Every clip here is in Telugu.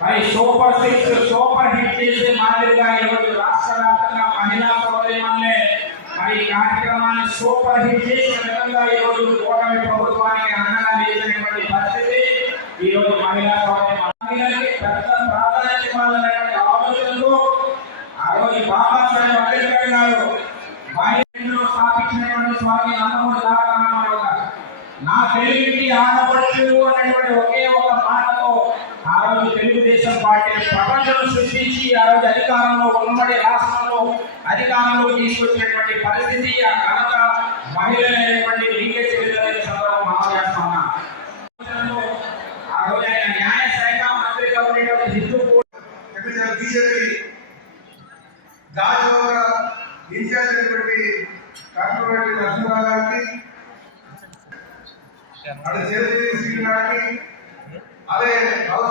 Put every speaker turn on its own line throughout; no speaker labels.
మరి సూపర్ సిక్స్ సూపర్ హిట్ చేసే మాదిరిగా ఈరోజు రాష్ట్ర వ్యాప్తంగా మహిళా సోదరిమణులే మరి కార్యక్రమాన్ని సూపర్ హిట్ చేసిన విధంగా ఈరోజు కూటమి ప్రభుత్వానికి అండగా చేసినటువంటి పరిస్థితి. ఈరోజు మహిళా సోదరి మహిళలకి పెద్ద ప్రాధాన్యత ఇవ్వాలనేటువంటి ఆలోచనలు ఆ రోజు బాబాసాహెబ్ అంబేద్కర్ గారు మహిళలు స్థాపించినటువంటి స్వామి అన్నమూరి తారక రామారావు గారు నా తెలుగుకి ఆడపడుచులు అనేటువంటి ఒకే ఒక మాటతో ఆ రోజు తెలుగుదేశం పార్టీ ప్రపంచం సృష్టించి ఆ రోజు అధికారంలో ఉమ్మడి రాష్ట్రంలో అధికారంలో తీసుకొచ్చినటువంటి పరిస్థితి ఆ ఘనత మహిళలైనటువంటి లీకేజ్ విడుదలైన సందర్భం మనం ఆ రోజు ఆయన న్యాయ శాఖ మంత్రిగా ఉండేటువంటి హిందూ
బీజేపీ గాజువాక ఇన్ఛార్జ్ అయినటువంటి డాక్టర్ నరసింహరావు చిరంజీవి సింగ్ గారికి అలాగే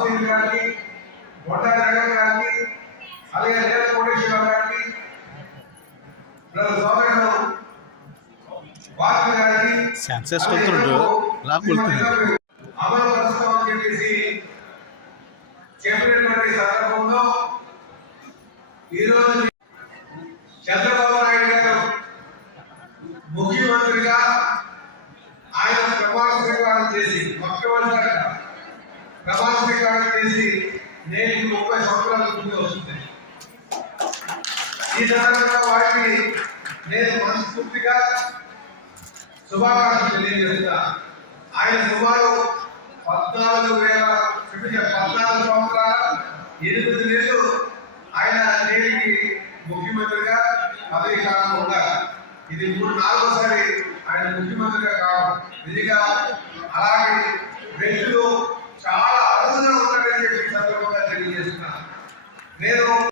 సింగ్ గారికి బొడ్డా జగన్ గారికి అలాగే నేల కోటేశ్వరరావు గారికి సోదరుడు వార్త గారికి
సెన్సెస్ కొడుతుండ్రు. లాక్ కొడుతుండ్రు.
అమలు పరుస్తామని చెప్పేసి చెప్పినటువంటి సందర్భంలో ఈరోజు చేసి నేను ముప్పై సంవత్సరాల ముందే వస్తుంది. ఈ సందర్భంగా వారికి నేను మనస్ఫూర్తిగా శుభాకాంక్షలు తెలియజేస్తా. ఆయన సుమారు పద్నాలుగు వేల పద్నాలుగు సంవత్సరాల ఎనిమిది నెలలు ఆయన నేటికి ముఖ్యమంత్రిగా పదవి కాలంలో ఉన్నారు. ఇది మూడు నాలుగోసారి ఆయన ముఖ్యమంత్రిగా కావడం. నిజంగా అలాగే వ్యక్తులు Credo.